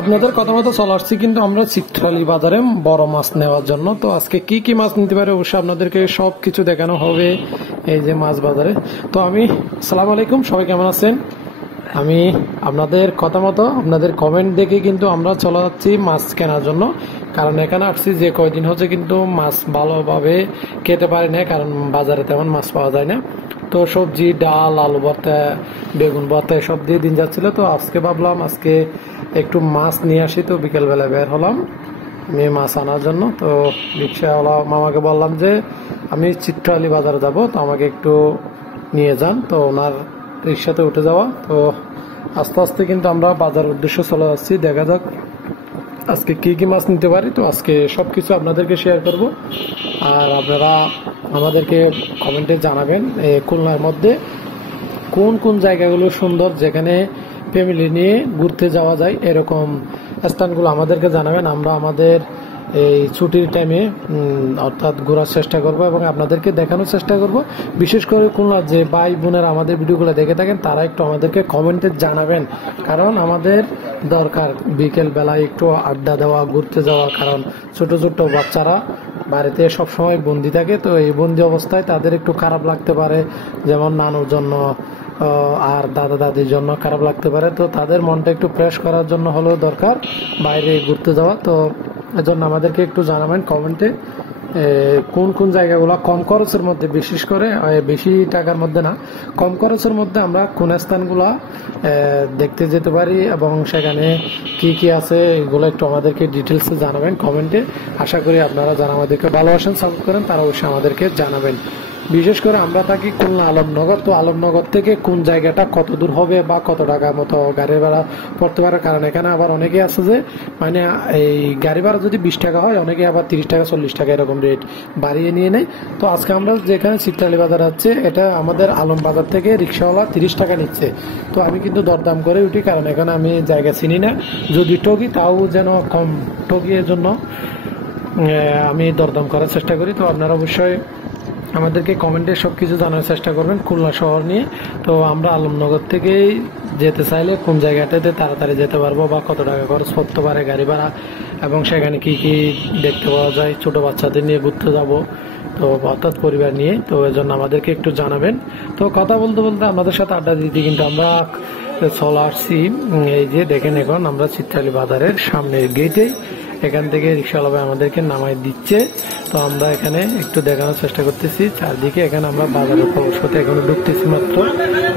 আপনাদের কথা মতো চলে আসছি কিন্তু আমরা চিত্রালী বাজারে বড় মাছ নেওয়ার জন্য। তো আজকে কি কি মাছ নিতে পারে অবশ্যই আপনাদেরকে সবকিছু দেখানো হবে এই যে মাছ বাজারে। তো আমি আসসালামু আলাইকুম, সবাই কেমন আছেন? আমি আপনাদের কথা মতো আপনাদের কমেন্ট দেখে কিন্তু আমরা চলে যাচ্ছি মাছ কেনার জন্য, কারণ এখানে আসছি যে কয়দিন হচ্ছে কিন্তু মাছ ভালোভাবে খেতে পারি না, কারণ বাজারে তেমন মাছ পাওয়া যায় না। তো সবজি, ডাল, আলু ভর্তা, বেগুন ভর্তা এসব দিয়ে দিন যাচ্ছিল। তো আজকে ভাবলাম আজকে একটু মাছ নিয়ে আসি, তো বিকেলবেলা বের হলাম আমি মাছ আনার জন্য। তো রিক্সাওয়ালা মামাকে বললাম যে আমি চিত্রালী বাজারে যাব, তো আমাকে একটু নিয়ে যান। তো ওনার রিক্সাতে উঠে যাওয়া। তো আস্তে আস্তে কিন্তু আমরা বাজার উদ্দেশ্যে চলে যাচ্ছি। দেখা যাক আজকে কি কি মাছ নিতে পারি। তো আজকে সবকিছু আপনাদেরকে শেয়ার করব, আর আপনারা আমাদেরকে কমেন্টে জানাবেন খুলনার মধ্যে কোন কোন জায়গাগুলো সুন্দর, যেখানে ফ্যামিলি নিয়ে ঘুরতে যাওয়া যায়, এরকম স্থানগুলো আমাদেরকে জানাবেন। আমরা আমাদের এই ছুটির টাইমে অর্থাৎ ঘোরার চেষ্টা করব এবং আপনাদেরকে দেখানোর চেষ্টা করব। বিশেষ করে খুলনার যে ভাই বোনেরা আমাদের ভিডিওগুলো দেখে থাকেন তারা একটু আমাদেরকে কমেন্টে জানাবেন, কারণ আমাদের দরকার বিকেল বেলায় একটু আড্ডা দেওয়া, ঘুরতে যাওয়া। কারণ ছোট ছোট বাচ্চারা বাড়িতে সবসময় বন্দি থাকে, তো এই বন্দি অবস্থায় তাদের একটু খারাপ লাগতে পারে, যেমন নানুর জন্য আর দাদা দাদির জন্য খারাপ লাগতে পারে। তো তাদের মনটা একটু ফ্রেশ করার জন্য হলেও দরকার বাইরে ঘুরতে যাওয়া। তো এজন্য আমাদেরকে একটু জানাবেন কমেন্টে কোন কোন জায়গাগুলো কম খরচের মধ্যে, বিশেষ করে বেশি টাকার মধ্যে না, কম খরচের মধ্যে আমরা কোন স্থানগুলো দেখতে যেতে পারি এবং সেখানে কি কি আছে এগুলো একটু আমাদেরকে ডিটেলসে জানাবেন কমেন্টে। আশা করি আপনারা যারা আমাদেরকে ভালোবাসেন, সাপোর্ট করেন, তারা অবশ্যই আমাদেরকে জানাবেন। বিশেষ করে আমরা থাকি খুলনা আলমনগর। তো আলমনগর থেকে কোন জায়গাটা কত দূর হবে বা কত টাকা মতো গাড়ি ভাড়া পড়তে পারে, কারণ এখানে আবার অনেকে আছে যে মানে এই গাড়ি ভাড়া যদি 20 টাকা হয়, অনেকে আবার 30 টাকা 40 টাকা এরকম রেট বাড়িয়ে নিয়ে নেয়। তো আজকে আমরা যেখানে চিত্রালী বাজার আছে, এটা আমাদের আলম বাজার থেকে রিক্সাওয়ালা 30 টাকা নিচ্ছে। তো আমি কিন্তু দরদাম করে উঠি, কারণ এখানে আমি জায়গা চিনি না, যদি ঠকি তাও যেন কম ঠকি, এর জন্য আমি দরদাম করার চেষ্টা করি। তো আপনারা অবশ্যই আমাদেরকে কমেন্টে সবকিছু জানার চেষ্টা করবেন খুলনা শহর নিয়ে। তো আমরা আলমনগর থেকেই যেতে চাইলে কোন জায়গাটাতে তাড়াতাড়ি যেতে পারবো বা কত টাকা খরচ পড়তে পারে গাড়ি ভাড়া, এবং সেখানে কি কি দেখতে পাওয়া যায়, ছোট বাচ্চাদের নিয়ে ঘুরতে যাব, তো অর্থাৎ পরিবার নিয়ে। তো এই জন্য আমাদেরকে একটু জানাবেন। তো কথা বলতে বলতে আপনাদের সাথে আড্ডা দিতে কিন্তু আমরা চলে আসছি এই যে দেখেন, এখন আমরা চিত্রালী বাজারের সামনের গেটে, এখান থেকে রিক্সাওয়ালা আমাদেরকে নামাই দিচ্ছে। তো আমরা এখানে একটু দেখানোর চেষ্টা করতেছি চারদিকে। এখানে আমরা বাজারে প্রবেশ করতে এখানে ঢুকতেছি মাত্র।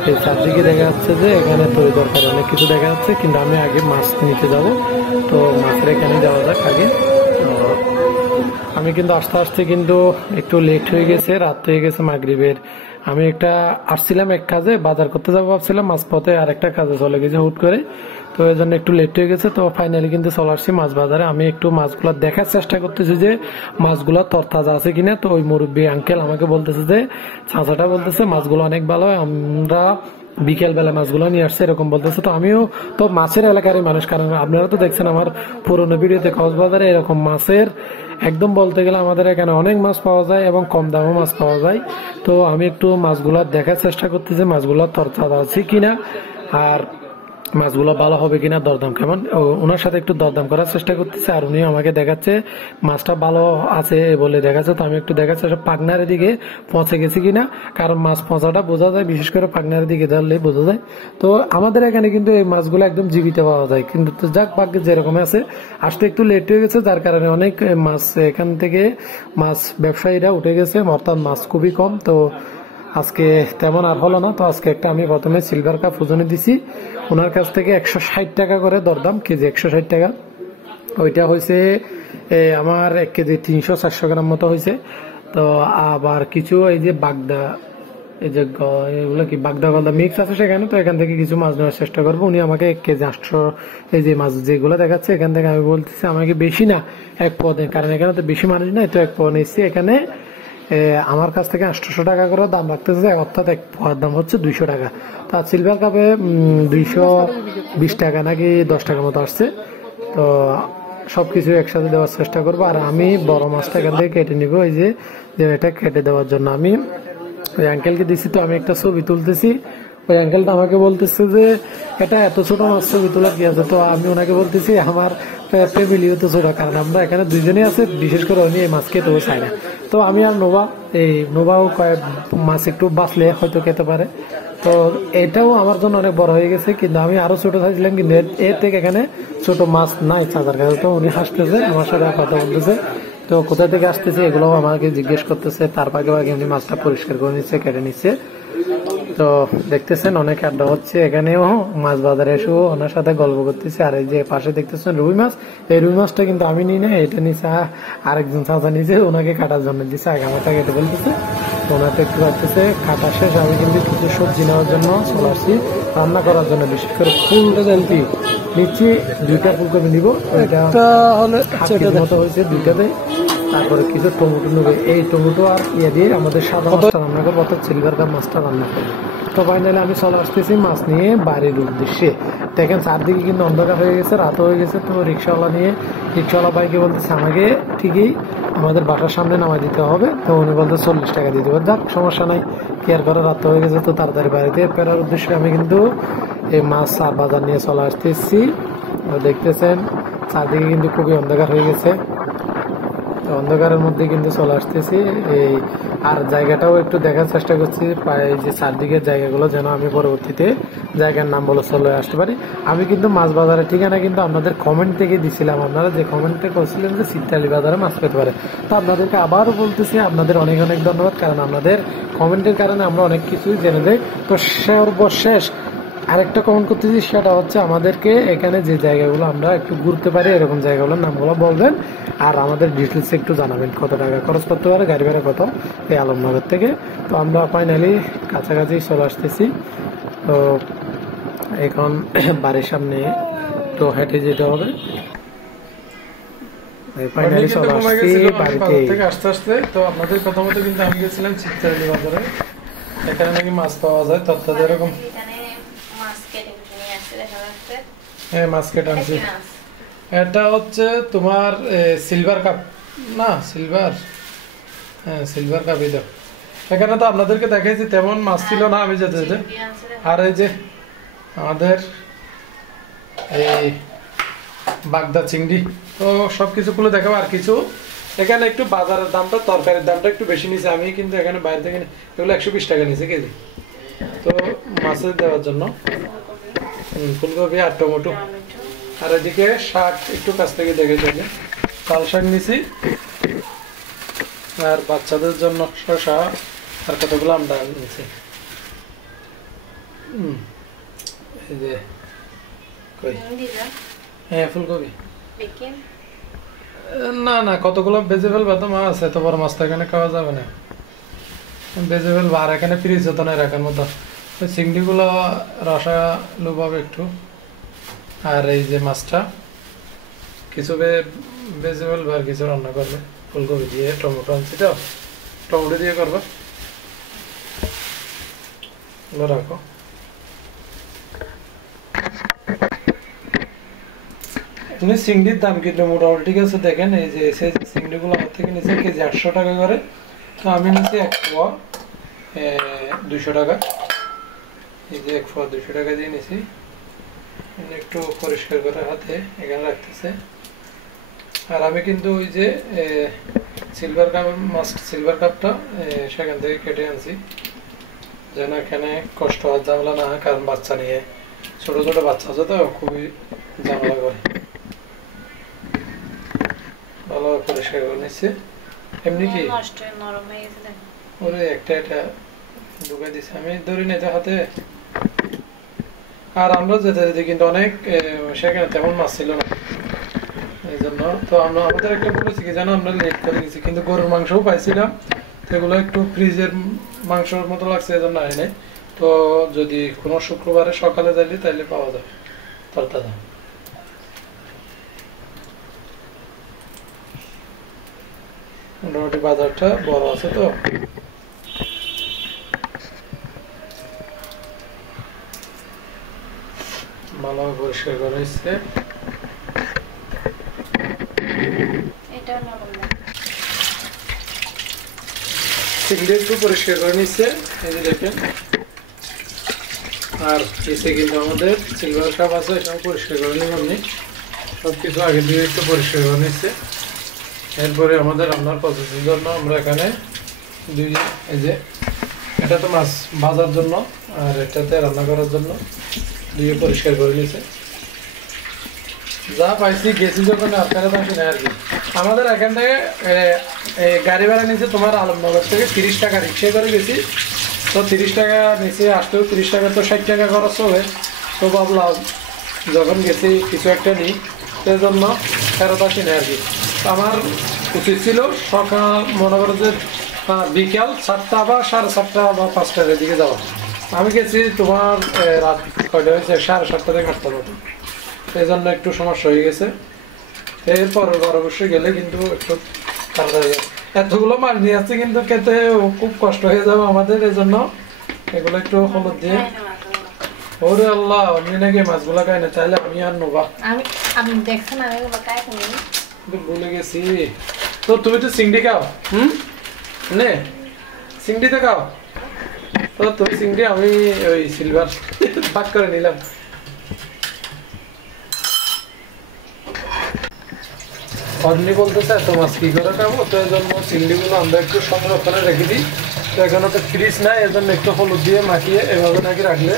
এই চারদিকে দেখা যাচ্ছে যে এখানে তৈরি দরকার অনেক কিছু দেখা যাচ্ছে, কিন্তু আমি আগে মাছ নিতে যাব। তো মাছের এখানে যাওয়া যাক আগে। তো আমি কিন্তু আস্তে আস্তে কিন্তু একটু লেট হয়ে গেছে, রাত হয়ে গেছে মাগরিবের। আমি একটা আসছিলাম এক কাজে, বাজার করতে যাবো ভাবছিলাম, মাঝপথে আর একটা কাজে চলে গেছে হুট করে। তো এই জন্য একটু লেট হয়ে গেছে। তো ফাইনালি কিন্তু চলে আসছি মাছ বাজারে। আমি একটু মাছগুলো দেখার চেষ্টা করতেছি যে মাছগুলো তরতাজা আছে কিনা। তো ওই মুরব্বী আঙ্কেল আমাকে বলতেছে যে, চাচাটা বলতেছে মাছগুলো অনেক ভালো, আমরা বিকেল বেলা মাছগুলো নিয়ে আসছে এরকম বলতেছে। তো আমিও তো মাছের এলাকারই মানুষ, কারণ আপনারা তো দেখছেন আমার পুরোনো ভিডিওতে কক্সবাজারে এরকম মাছের একদম বলতে গেলে আমাদের এখানে অনেক মাছ পাওয়া যায় এবং কম দামে মাছ পাওয়া যায়। তো আমি একটু মাছগুলো দেখার চেষ্টা করতেছি মাছগুলো তরতাজা আছে কিনা, আর মাছগুলো ভালো হবে কিনা, দরদাম কেমন, ওনার সাথে একটু দরদাম করার চেষ্টা করতেছে। আর উনি আমাকে দেখাচ্ছে মাছটা ভালো আছে বলে দেখাচ্ছে। তো আমি একটু দেখাচ্ছি পাকনার দিকে পৌঁছে গেছি কিনা, কারণ মাছ পচাটা বোঝা যায়, বিশেষ করে পাকনার দিকে ধরলে বোঝা যায়। তো আমাদের এখানে কিন্তু এই মাছগুলো একদম জীবিত পাওয়া যায়, কিন্তু যাক ভাগ্যে যেরকম আছে, আসতে একটু লেট হয়ে গেছে, যার কারণে অনেক মাছ এখান থেকে মাছ ব্যবসায়ীরা উঠে গেছে, অর্থাৎ মাছ খুবই কম। তো আজকে তেমন আর হলো না। তো আজকে একটা আমি প্রথমে সিলভার কাপ ওজনে দিছি, ওনার কাছ থেকে 160 টাকা করে দরদাম, কেজি 160 টাকা। ওইটা হয়েছে আমার 1 কেজি 300-400 গ্রাম মতো হয়েছে। তো আবার কিছু এই যে বাগদা, এই যে এগুলো কি বাগদা গলদা মিক্স আছে সেখানে, তো এখান থেকে কিছু মাছ নেওয়ার চেষ্টা করবো। উনি আমাকে 1 কেজি 800, এই যে মাছ যেগুলো দেখাচ্ছে এখান থেকে, আমি বলতেছি আমাকে বেশি না, 1 পোয়া দেন, কারণ এখানে তো বেশি মানুষ নাই। তো 1 পোয়া নিচ্ছি, এখানে আমার কাছ থেকে 800 টাকা করে দাম রাখতেছে, অর্থাৎ 1 পোয়ার দাম হচ্ছে 200 টাকা। তার সিলভার কাপে 220 টাকা নাকি 10 টাকা মতো আসছে। তো সবকিছু একসাথে দেওয়ার চেষ্টা করবো। আর আমি বড় মাছটা এখান থেকে কেটে নিবো, এই যে এটা কেটে দেওয়ার জন্য আমি ওই আঙ্কেলকে দিচ্ছি। তো আমি একটা ছবি তুলতেছি, ওই আঙ্কেলটা আমাকে বলতেছে যে এটা এত ছোট মাছ ছবি তোলা কি আছে, তো আমি ওনাকে বলতেছি আমার ফ্যামিলিও তো ছোট, কারণ আমরা এখানে দুইজনই আছে, বিশেষ করে উনি এই মাছ খেতেও চাই না। তো আমি আর নোভাও কয়েক মাছ একটু বাঁচলে হয়তো খেতে পারে। তো এটাও আমার জন্য অনেক বড় হয়ে গেছে, কিন্তু আমি আরো ছোট চাইছিলাম, কিন্তু এর থেকে এখানে ছোট মাছ নাই চাচার কাছে। তো উনি হাসতেছে, আমার সাথে কথা বলতেছে, তো কোথা থেকে আসতেছে এগুলো আমাকে জিজ্ঞেস করতেছে। তার পাকে উনি মাছটা পরিষ্কার করে নিচ্ছে, কেটে নিচ্ছে। তো দেখতেছেন অনেক আড্ডা হচ্ছে এখানেও, মাছ বাজারে এসেও ওনার সাথে গল্প করতেছে। আর এই যে পাশে দেখতেছেন রুই মাছ, এই রুই মাছটা কিন্তু আমি নিই না, এটা নিচে আরেকজন চাচা নিচে, ওনাকে কাটার জন্য দিচ্ছে, আগে আমারটা কেটে ফেলতেছে। তো ওনারটা একটু কাটতেছে, কাটা শেষ। আমি কিন্তু কিছু সবজি নেওয়ার জন্য চলে আসছি রান্না করার জন্য, বিশেষ করে ফুলটা জানতি নিচ্ছি। 2টা ফুলকপি নিব, ওইটা হলে মতো হয়েছে 2টাতে। তারপরে কিছু টমেটো নেবে, এই টমেটো আর দিয়ে আমাদের সাদা মাছটা রান্না করবো, অর্থাৎ সিলভার কাপ মাছটা রান্না করবো। তো ফাইনালি আমি চলে আসতেছি মাছ নিয়ে বাড়ির উদ্দেশ্যে। দেখেন চারদিকে কিন্তু অন্ধকার হয়ে গেছে, রাত হয়ে গেছে। তো রিক্সাওয়ালা ভাইকে বলতেছে আমাকে ঠিকই আমাদের বাসার সামনে নামাই দিতে হবে। তো উনি বলতে 40 টাকা দিয়ে দেবো। যাক, সমস্যা নাই, কেয়ার করে রাত হয়ে গেছে। তো তাড়াতাড়ি বাড়িতে ফেরার উদ্দেশ্যে আমি কিন্তু এই মাছ আর বাজার নিয়ে চলে আসতেছি। দেখতেছেন চারদিকে কিন্তু খুবই অন্ধকার হয়ে গেছে, অন্ধকারের মধ্যে কিন্তু চলে আসতেছি। আর জায়গাটাও একটু দেখার চেষ্টা করছি, এই যে চারদিকের জায়গাগুলো, যেন আমি পরবর্তীতে জায়গার নাম বলে চলে আসতে পারি। আমি কিন্তু মাছ বাজারের ঠিকানা কিন্তু আপনাদের কমেন্ট থেকে দিছিলাম, আপনারা যে কমেন্টটা করছিলেন যে চিত্রালী বাজারে মাছ পেতে পারে। তো আপনাদেরকে আবারও বলতেছি, আপনাদের অনেক অনেক ধন্যবাদ, কারণ আপনাদের কমেন্টের কারণে আমরা অনেক কিছুই জেনে যাই। তো সর্বশেষ আরেকটা কমেন্ট করতেছি, সেটা হচ্ছে আমাদেরকে এখানে যে জায়গাগুলো আমরা একটু ঘুরতে পারি, এরকম জায়গাগুলোর নামগুলো বলবেন, আর আমাদের ডিটেলস একটু জানাবেন, কত টাকা খরচ করতে পারে, গাড়ি ভাড়া কত, এই আলমনগর থেকে। তো আমরা ফাইনালি কাছাকাছি চলে আসতেছি। তো এখন বাড়ির সামনে তো হেঁটে যেতে হবে। ফাইনালি চলে আসছি বাড়িতে আস্তে আস্তে। তো আপনাদের কথা মতো কিন্তু আমি গেছিলাম চিত্রালী বাজারে, এখানে নাকি মাছ পাওয়া যায় তত্ত্বাতে এরকম। হ্যাঁ, মাছ কেটে আনছি। এটা হচ্ছে তোমার সিলভার কাপ না, সিলভার, হ্যাঁ সিলভার কাপ। এই দেখো, এখানে তো আপনাদেরকে দেখাইছি তেমন মাছ ছিল না আমি যেতে যেতে। আর এই যে আমাদের এই বাগদা চিংড়ি, তো সবকিছু খুলে দেখাবো। আর কিছু এখানে একটু বাজারের দামটা, তরকারির দামটা একটু বেশি নিছে, আমি কিন্তু এখানে বাইরে থেকে এগুলো 120 টাকা নিছে কেজি। তো মাছের দেওয়ার জন্য ফুলকপি আর টমেটো। আর এদিকে শাক একটু কাছ থেকে দেখে যাবে, পাল শাক নিছি, আর বাচ্চাদের জন্য শসা আর কতগুলো আমরা নিছি। এই যে কই, হ্যাঁ ফুলকপি না না, কতগুলো ভেজে ফেলবা, তো মাছ এত বড় মাছ তো এখানে খাওয়া যাবে না, ভেজে ফেলবা। আর এখানে ফ্রিজ হতো না রাখার মতো, চিংড়ি গুলো রসা লুবাবে একটু। আর এই যে মাছটা কিছু ভেজে ফেলবে, আর কিছু রান্না করবে ফুলকপি দিয়ে। টমেটো আনছি, তো টমেটো দিয়ে করবো, রাখো। এমনি চিংড়ির দাম কিন্তু মোটামুটি ঠিক আছে। দেখেন এই যে চিংড়ি গুলো আমার থেকে নিচে কেজি 800 টাকা করে, তো আমি নিচ্ছি 1 পোয়া 200 টাকা। এই যে 1 পোয়া 200 টাকা দিয়ে নিছি। একটু পরিষ্কার করে হাতে এখানে রাখতেছে। আর আমি কিন্তু ওই যে সিলভার কাপ মাছ, সিলভার কাপটা সেখান থেকে কেটে আনছি, যেন এখানে কষ্ট আর ঝামেলা না হয়, কারণ বাচ্চা নিয়ে, ছোট ছোট বাচ্চা আছে তো খুবই ঝামেলা করে। ভালোভাবে পরিষ্কার করে নিচ্ছে। এমনি কি ওরে একটা এটা ঢুকে দিচ্ছে, আমি ধরি নাই তো হাতে। আর আমরা যেতে যেতে কিন্তু অনেক সেখানে তেমন মাছ ছিল না, এই জন্য তো আমরা আমাদের একটা বলেছি কি জানো, আমরা লেট করে গেছি, কিন্তু গরুর মাংসও পাইছিলাম, সেগুলো একটু ফ্রিজের মাংসের মতো লাগছে, এই জন্য আয় নাই। তো যদি কোনো শুক্রবারে সকালে যাইলে তাইলে পাওয়া যাবে তরতাজা। মোটামুটি বাজারটা বড় আছে, তো ভালোভাবে পরিষ্কার করে এসছে। চিংড়ি একটু পরিষ্কার করে নিচ্ছে, এই যে দেখেন আর এসে কিন্তু আমাদের সিলভার কাপ আছে, এটাও পরিষ্কার করে নিলাম। আমি সব কিছু আগে দিয়ে একটু পরিষ্কার করে নিচ্ছে। এরপরে আমাদের রান্নার পদ্ধতির জন্য আমরা এখানে এই যে এটা তো মাছ ভাজার জন্য আর এটাতে রান্না করার জন্য দিয়ে পরিষ্কার করে নিয়েছে। যা পাইছি গেছি যখন আপনারা পাইছি না আর কি। আমাদের এখান থেকে গাড়ি ভাড়া নিয়েছে তোমার আলমনগর থেকে 30 টাকা রিক্সা করে গেছি। তো 30 টাকা নিচে আসতেও 30 টাকা তো 60 টাকা খরচ হবে। তো ভাবলাম যখন গেছি কিছু একটা নিই, সেই জন্য ফেরত আসি না আর কি। তো আমার উচিত ছিল সকাল মনে করো যে বিকাল 7টা বা 7:30 বা 5টার দিকে যাওয়া। আমি গেছি তোমার রাত কয়টা হয়েছে 7:30 থেকে 8টার মতো। এই জন্য একটু সমস্যা হয়ে গেছে। এরপর অবশ্যই গেলে কিন্তু একটু তাড়াতাড়ি এতগুলো মাছ নিয়ে আসছে কিন্তু খেতে খুব কষ্ট হয়ে যাবে আমাদের। এই জন্য এগুলো একটু হলুদ দিয়ে। ওরে আল্লাহ, অমনি নাকি মাছগুলো খাই না, চাইলে আমি আর নেবা ভুলে গেছি। তো তুমি তো চিংড়ি খাও, নে চিংড়ি তো খাও। তো তুমি চিংড়ি, আমি ওই সিলভার ভাগ করে নিলাম। অর্নি বলতেছে এত মাছ কি করে খাবো, তো এই জন্য চিংড়িগুলো আমরা একটু সংরক্ষণে রেখে দিই। তো এখানে তো ফ্রিজ নাই, এই জন্য একটু হলুদ দিয়ে মাখিয়ে এভাবে নাকি রাখলে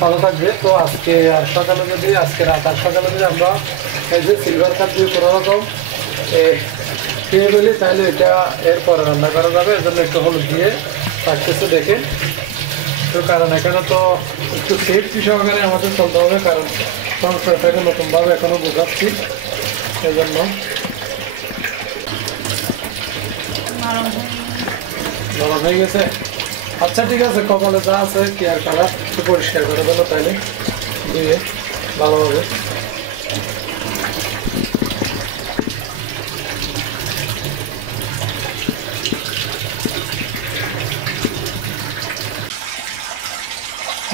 ভালো থাকবে। তো আজকে আর সকালে যদি আজকে রাত আর সকালে যদি আমরা এই যে সিলভার কাপ দিয়ে কোনো রকম খেয়ে ফেলি তাহলে এটা এরপরে রান্না করা যাবে। এই জন্য একটু হলুদ দিয়ে রাখতেছে দেখে। তো কারণ এখানে তো একটু সেফটি সহকারে আমাদের চলতে হবে, কারণ সংসারটাকে নতুনভাবে এখনো বোঝাচ্ছি। এই জন্য নরম হয়ে গেছে। আচ্ছা ঠিক আছে, কপালে যা আছে কি আর কালার একটু পরিষ্কার করে দেবো তাইলে ধুয়ে ভালোভাবে।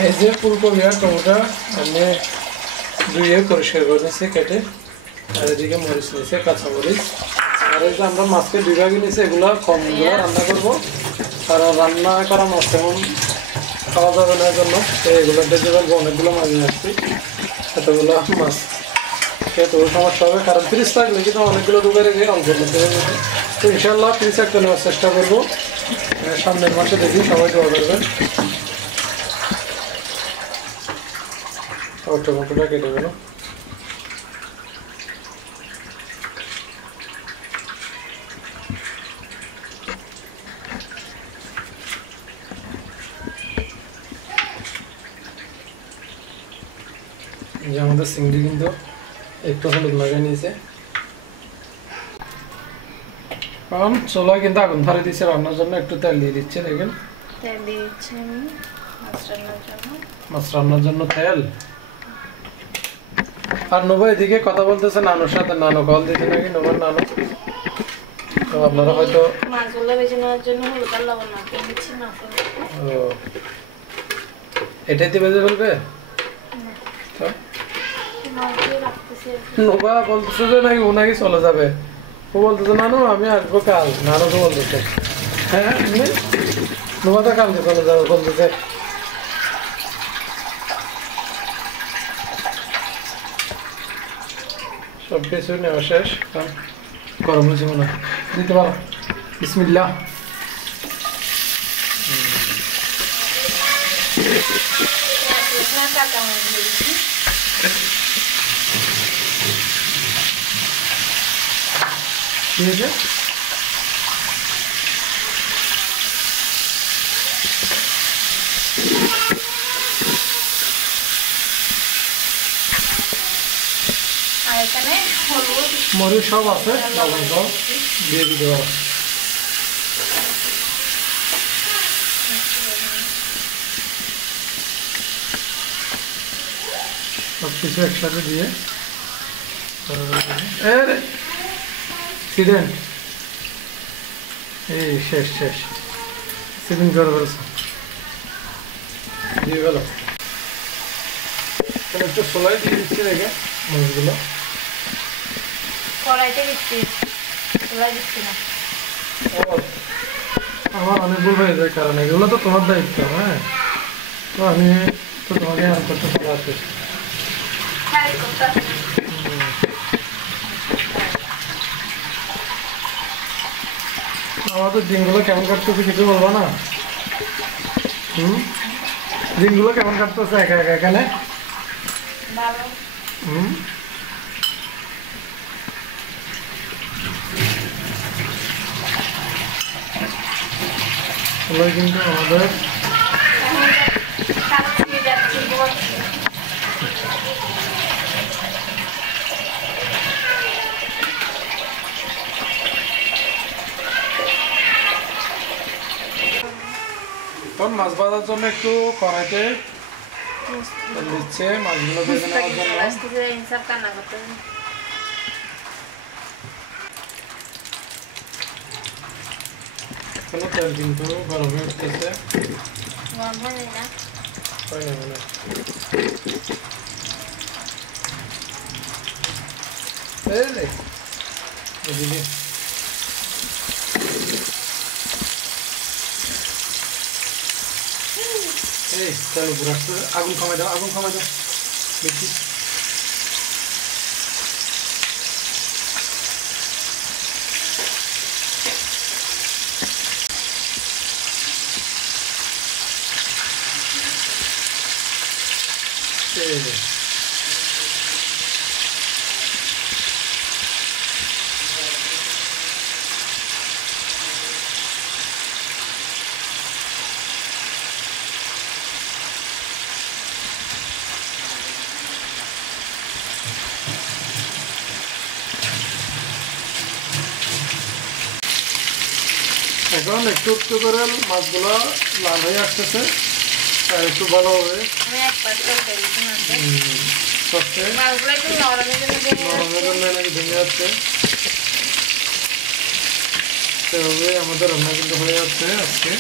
এই যে ফুলকপি আর টমেটো আমি ধুয়ে পরিষ্কার করে নিচ্ছি কেটে। আর এদিকে মরিচ নিচ্ছে, কাঁচামরিচ। আর এই যে আমরা মাছকে বিভাগে নিচ্ছি, এগুলো কমগুলো রান্না করবো, কারণ রান্না করা মাছ তেমন খাওয়া যাবে না। জন্য তো এগুলো দেখতে পারবো অনেকগুলো মাছ নিয়ে আসছি, এতগুলো মাছ খেতে সমস্যা হবে। কারণ ফ্রিজ থাকলে কিন্তু অনেকগুলো ঢুকে রেখে অল্প করতে হবে। তো ইনশাল্লাহ ফ্রিজ একটা নেওয়ার চেষ্টা করবো সামনের মাসে, দেখি সবাই দোয়া করবেন। টমেটোটা কেটে গেল। যে আমাদের চিংড়ি কিন্তু একটু হলুদ লাগাই নিয়েছে, কারণ চলো কিন্তু আগুন ধরে দিচ্ছে রান্নার জন্য। একটু তেল দিয়ে দিচ্ছে, দেখেন তেল দিয়ে দিচ্ছি আমি মাছ রান্নার জন্য তেল। আর নবো এদিকে কথা বলতেছে নানুর সাথে, নানু কল দিতে নাকি নবর নানু। তো আপনারা হয়তো মাছগুলো ভেজে নেওয়ার জন্য হলুদ আর লবণ মাখিয়ে দিচ্ছি মাছে। ও এটাই দিয়ে ভেজে ফেলবে? তো নোবা বলতেছে যে নাকি ও নাকি চলে যাবে। ও বলতেছে নানু আমি আসবো কাল। নানু তো বলতেছে হ্যাঁ নোবা তো কালকে চলে যাবে বলতেছে। সব কিছু নেওয়া শেষ, গরম হয়েছে মনে হয়, দিতে পারো। বিসমিল্লাহ। কি হয়েছে? আর এখানে হলুদ মরিচ সব আছে, লবণ সব দিয়ে দিতে পারো। সব কিছু একসাথে দিয়ে সিডেন এই শেষ শেষ সিডিং করে ফেলছে, দিয়ে গেল। একটু সোলাই দিয়ে দিচ্ছি দেখে মাছগুলো। কড়াইতে দিচ্ছি, চুলায় দিচ্ছি না। আমার অনেক ভুল হয়ে যায়, কারণ এগুলো তো তোমার দায়িত্ব। হ্যাঁ, তো আমি তো তোমাকে আর করতে ভালো আছে। হ্যাঁ করতে আমাদের দিনগুলো কেমন কাটতেছে কিছু বলবো না? দিনগুলো কেমন কাটতেছে একা একা এখানে? ভালো। হুম। কিন্তু আমাদের খাচ্ছি যাচ্ছি বলছি। তখন মাছ ভাজার জন্য একটু কড়াইতে তেল দিচ্ছে মাছগুলো ভেজে নেওয়ার জন্য। ইনসাফ কান্না করতে এখনো তেল কিন্তু গরম হয়ে উঠতেছে। গরম হয়ে যায় না? হয় না মানে এই রে, বুঝলি? এই তেল উপরে আসছে, আগুন কমাই দাও, আগুন কমাই দাও বেশি। এই রে। এখন একটু একটু করে মাছগুলো লাল হয়ে আসতেছে, আর একটু ভালো হবে। আমি একবার চলতে দিচ্ছি মাছে। সবচেয়ে মাছগুলো একটু নরমের জন্য ভেঙে নরমের জন্য নাকি ভেঙে যাচ্ছে, সেভাবে আমাদের রান্না কিন্তু হয়ে যাচ্ছে আজকে।